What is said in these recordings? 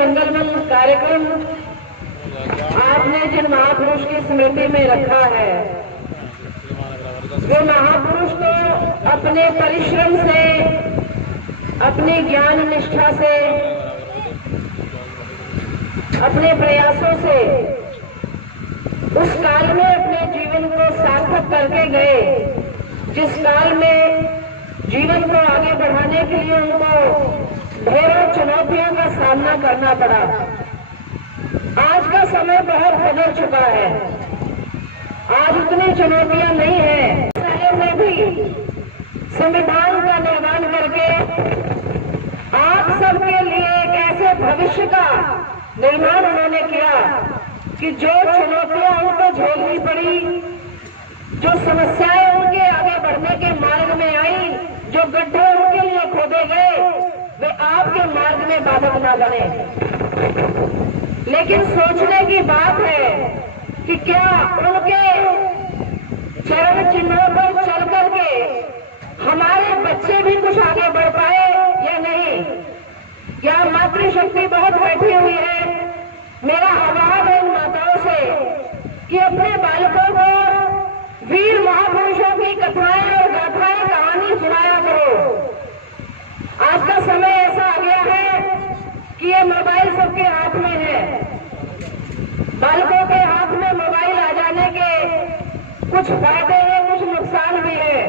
मंगलमय कार्यक्रम आपने जिन महापुरुष की स्मृति में रखा है, वो महापुरुष को अपने परिश्रम से, अपनी ज्ञान निष्ठा से, अपने प्रयासों से उस काल में अपने जीवन को सार्थक करके गए, जिस काल में जीवन को आगे बढ़ाने के लिए उनको ढेरों चुनौतियों का सामना करना पड़ा। आज का समय बहुत बदल चुका है, आज उतनी चुनौतियां नहीं है। सालों में भी संविधान का निर्माण करके आप सबके लिए एक ऐसे भविष्य का निर्माण उन्होंने किया कि जो चुनौतियां उनको झेलनी पड़ी, जो समस्याएं उनके आगे बढ़ने के मार्ग में आई, जो गड्ढे उनके लिए खोदे गए, वे आपके मार्ग में बाधक न बने। लेकिन सोचने की बात है कि क्या उनके चरण चिन्हों पर चल करके हमारे बच्चे भी कुछ आगे बढ़ पाए या नहीं? क्या मातृशक्ति बहुत बैठी हुई है? मेरा आह्वान है इन माताओं से कि अपने बालकों को वीर महापुरुषों की कथाएं और गाथाएं, कहानी सुनाया करो। आज का समय ऐसा आ गया है कि ये मोबाइल सबके हाथ में है। बालकों के हाथ में मोबाइल आ जाने के कुछ फायदे हैं, कुछ नुकसान भी है।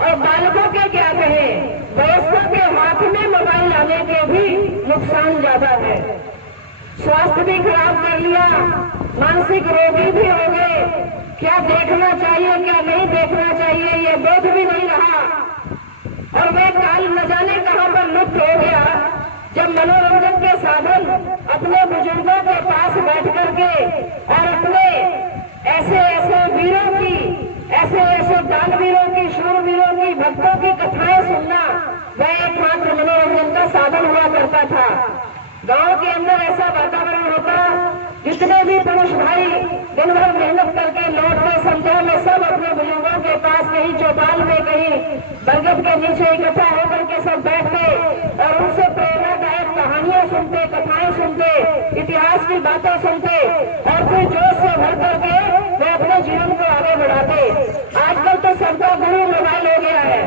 और बालकों के क्या कहें, वयस्कों के हाथ में मोबाइल आने के भी नुकसान ज्यादा है। स्वास्थ्य भी खराब कर लिया, मानसिक रोगी भी हो गए। क्या देखना चाहिए, क्या नहीं देखना चाहिए, ये बोध भी नहीं रहा। और वह काल न जाने कहां पर लुप्त हो गया, जब मनोरंजन के साधन अपने बुजुर्गों के पास बैठ करके और अपने ऐसे ऐसे वीरों की, ऐसे ऐसे दानवीरों की, शूरवीरों की, भक्तों की कथाएं सुनना वह एकमात्र मनोरंजन का साधन हुआ करता था। गांव के अंदर ऐसा वातावरण होता, जितने भी पुरुष भाई दिन भर मेहनत करके लौटते संध्या में सब अपने बुजुर्गों के पास कहीं चौपाल में, कहीं बरगद के नीचे इकट्ठा होकर के सब बैठते और उनसे प्रेरणादायक कहानियां सुनते, कथाएं सुनते, इतिहास की बातें सुनते और फिर जोश से भर करके वे अपने जीवन को आगे बढ़ाते। आजकल तो सबका गुरु मोबाइल हो गया है।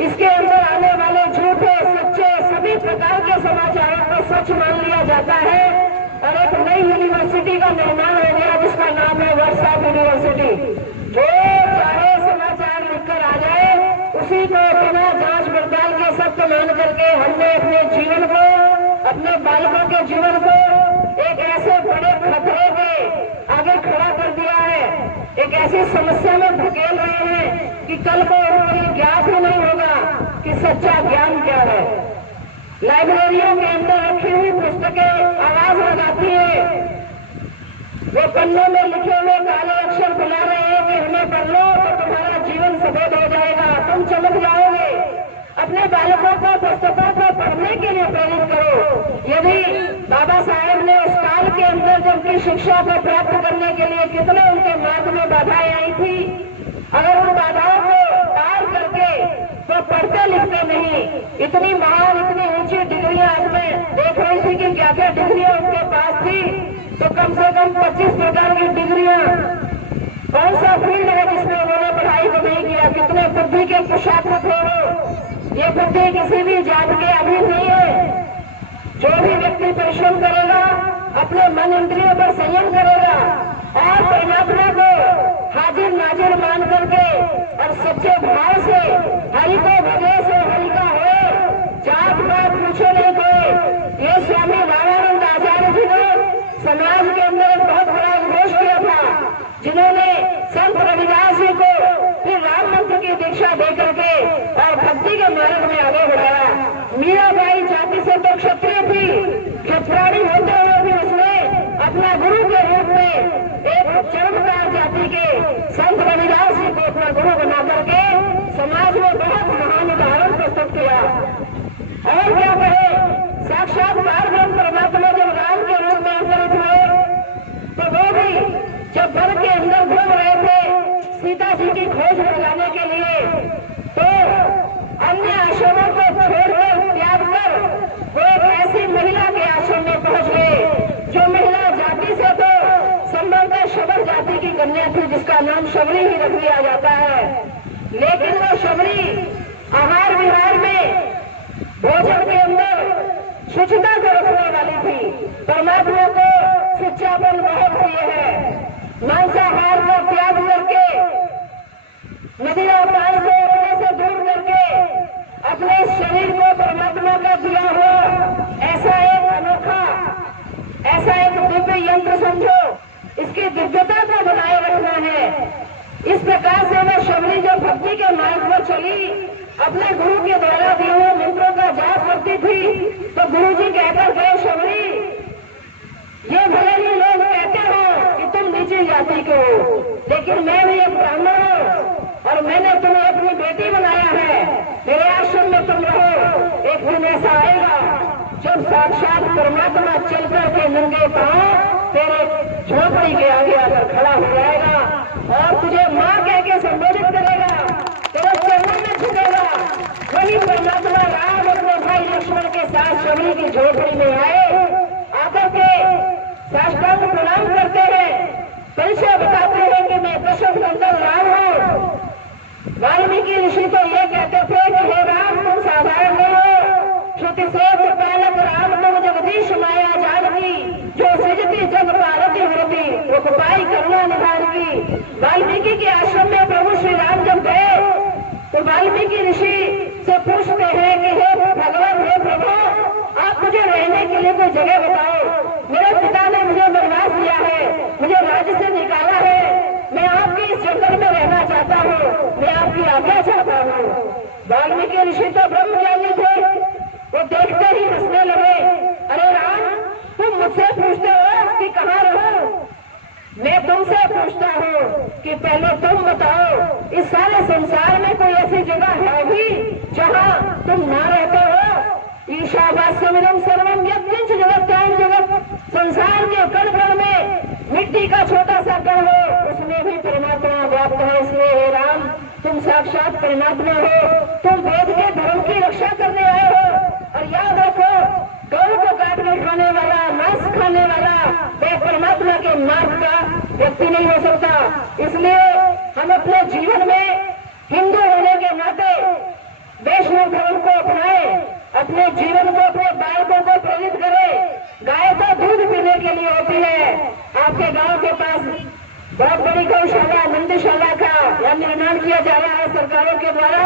इसके अंदर आने वाले झूठे सच्चे सभी प्रकार के समाचारों को सच मान लिया जाता है और एक नई यूनिवर्सिटी का निर्माण हो गया, जिसका नाम है व्हाट्सएप यूनिवर्सिटी। जो चाहे समाचार लिखकर आ जाए, उसी को बिना जांच पड़ताल के सत्य मान करके हमने अपने जीवन को, अपने बालकों के जीवन को एक ऐसे बड़े खतरे के आगे खड़ा कर दिया है, एक ऐसी समस्या में धकेल रहे हैं कि कल को उनको ज्ञात ही नहीं होगा कि सच्चा ज्ञान क्या है। लाइब्रेरियों के अंदर रखी हुई पुस्तकें आवाज लगाती है, वो पन्नों में लिखे हुए काले अक्षर बुला रहे हैं कि हमें पढ़ लो तो तुम्हारा जीवन सफेद हो जाएगा, तुम चमक जाओगे। अपने बालकों को पुस्तकों को पढ़ने के लिए प्रेरित करो। यदि बाबा साहेब ने उस काल के अंदर जब की शिक्षा को प्राप्त करने के लिए कितने उनके मार्ग में बाधाएं आई थी, अगर उन बाधाओं को पार करके तो पढ़ते लिखते नहीं, इतनी महान, इतनी ऊंची डिग्रियां आज मैं देख रही थी कि क्या क्या डिग्रियां उनके पास थी, तो कम से कम 25 प्रकार की डिग्रियां। कौन सा फील्ड है जिसमें उन्होंने पढ़ाई को नहीं किया? कितने बुद्धि के कुशाग्र थे वो। ये बुद्धि किसी भी जात के अधीन नहीं है। जो भी व्यक्ति परिश्रम करेगा, अपने मन इंद्रियों पर संयम करेगा और परमात्मा को हाजिर नाजिर मान करके और सच्चे भाव से हरि को भजे से हरि का होए, जात पात पूछे नहीं कोई। ये स्वामी रामानंद आचार्य जी ने समाज के अंदर एक बहुत बड़ा उद्घोष किया था, जिन्होंने संत रविदास जी को फिर राम मंत्र की दीक्षा दे करके और भक्ति के मार्ग में आगे बढ़ाया। मीराबाई जाति से तो क्षत्रिय थी, क्षत्राणी होते हुए भी उसने अपना गुरु के रूप में एक चरमकार जाति के संत रविदास जी को अपना गुरु बना करके समाज में बहुत महान उदाहरण प्रस्तुत किया। और क्या कहे, साक्षात पारब्रह्म परमात्मा जब राम के रूप में अवतरित हुए, तो वो भी जब वन के अंदर घूम रहे थे सीता जी की खोज लगाने के लिए, तो अन्य आश्रमों को छोड़कर त्याग कर वो एक ऐसी महिला के आश्रम कन्या थी जिसका नाम शबरी ही रख दिया जाता है। लेकिन वो शबरी आहार विहार में भोजन के अंदर शुचिता को रखने वाली थी। परमात्मा को शिक्षापन बहुत प्रिय है। मांसाहार को त्याग करके, मदिरा पान को अपने से दूर करके अपने शरीर को परमात्मा का दिया हुआ ऐसा एक अनोखा, ऐसा एक दिव्य यंत्र समझो, इसकी दिव्यता को बनाए रखना है। इस प्रकार से वह शबरी जो भक्ति के मार्ग पर चली, अपने गुरु के द्वारा दिए हुए मंत्रों का जाप करती थी, तो गुरु जी कहकर गए, शबरी ये भले ही लोग कहते हो कि तुम नीचे जाति के हो, लेकिन मैं भी एक ब्राह्मण हूँ और मैंने तुम्हें अपनी बेटी बनाया है। मेरे आश्रम में तुम रहो। एक दिन ऐसा आएगा जब साक्षात परमात्मा चल करके नंगे पांव तेरे झोपड़ी के आगे आकर खड़ा हो जाएगा और तुझे मां कह के संबोधित करेगा, तेरे चरणों में झुकेगा। वही परमात्मा राम अपने भाई लक्ष्मण के साथ शबरी की झोपड़ी में आए, आकर के साष्टांग प्रणाम करते हैं, परिचय बताते हैं कि मैं दशरथ नंदन राम हूँ। वाल्मीकि ऋषि तो ये कहते थे कि हे राम तुम साधारण नहीं हो, श्रुति से पालक राम तुम जगदीश माया जानकी, जो सृजती जग पालती होती उपपाई करुणा निधान की। वाल्मीकि के आश्रम में प्रभु श्री राम जब गए तो वाल्मीकि ऋषि से पूछते हैं कि हे भगवान, हे प्रभु, आप मुझे रहने के लिए कोई जगह बताओ। मेरे पिता ने मुझे वनवास दिया है, मुझे राज्य से निकाला है, मैं आपके इस जंगल में रहना चाहता हूँ, मैं आपकी आज्ञा चाहता हूँ। वाल्मीकि ऋषि तो ब्रह्मज्ञानी थे, वो देखते ही हंसने लगे। अरे राम, तुम मुझसे पूछते हो कि कहाँ रहूं? मैं तुमसे पूछता हूँ कि पहले तुम बताओ, इस सारे संसार में कोई ऐसी जगह है भी जहाँ तुम ना रहते हो? ईशावास्यमिदं सर्वं यत्किंच जगत्यां जगत्, संसार के कण कण में मिट्टी का छोटा सा कण हो, उसमें भी परमात्मा व्याप्त है। इसलिए हे राम, तुम साक्षात परमात्मा हो, तुम वेद के धर्म की रक्षा करने आए हो। और याद रखो, गौ को काटने खाने वाला, मांस खाने वाला वह परमात्मा के मार्ग का व्यक्ति नहीं हो सकता। इसलिए हम अपने जीवन में हिंदू होने के नाते वैष्णव धर्म को अपनाए, अपने जीवन को, अपने बालकों को प्रेरित करें। गाय तो दूध पीने के लिए होती है। आपके गांव के पास बहुत बड़ी गौशाला, नंदीशाला का यह निर्माण किया जा रहा है सरकारों के द्वारा।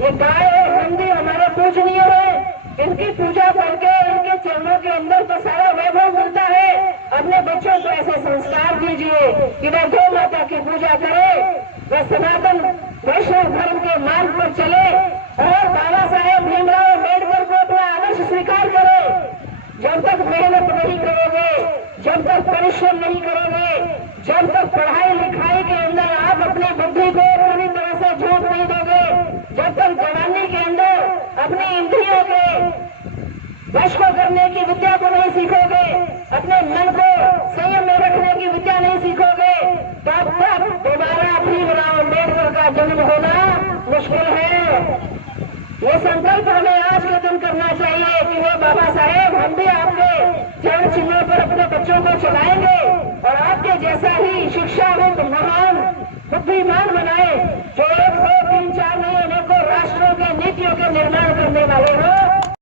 ये गाय और नंदी हमारे पूजनीय है, इनकी पूजा करके इनके चरणों के अंदर तो सारा वैभव मिलता है। अपने बच्चों को ऐसे संस्कार दीजिए कि वह गौ माता की पूजा करे, वह सनातन वैष्णव धर्म के मार्ग पर चले और बाबा साहेब भीमराव अम्बेडकर को अपना आदर्श स्वीकार करे। जब तक मेहनत नहीं करोगे, जब तक परिश्रम नहीं करोगे, जब तक पढ़ाई लिखाई के अंदर आप अपनी बुद्धि को पूरी तरह से झोंक नहीं दोगे, जब तक जवानी के अंदर अपनी इंद्रियों के वश को करने की विद्या को नहीं सीखोगे, अपने मन को संयम में रखने की विद्या नहीं सीखोगे, तब तक दोबारा भीमराव अम्बेडकर का जन्म होना मुश्किल है। ये संकल्प हमें आज के दिन करना चाहिए कि हे बाबा साहेब, हम भी आपके चरण चिन्हों पर अपने बच्चों को चलाएंगे और आपके जैसा ही शिक्षाविद, महान, बुद्धिमान बनाए, जो 1, 2, 3, 4 नहीं, अनेकों राष्ट्रों के नीतियों के निर्माण करने वाले हो।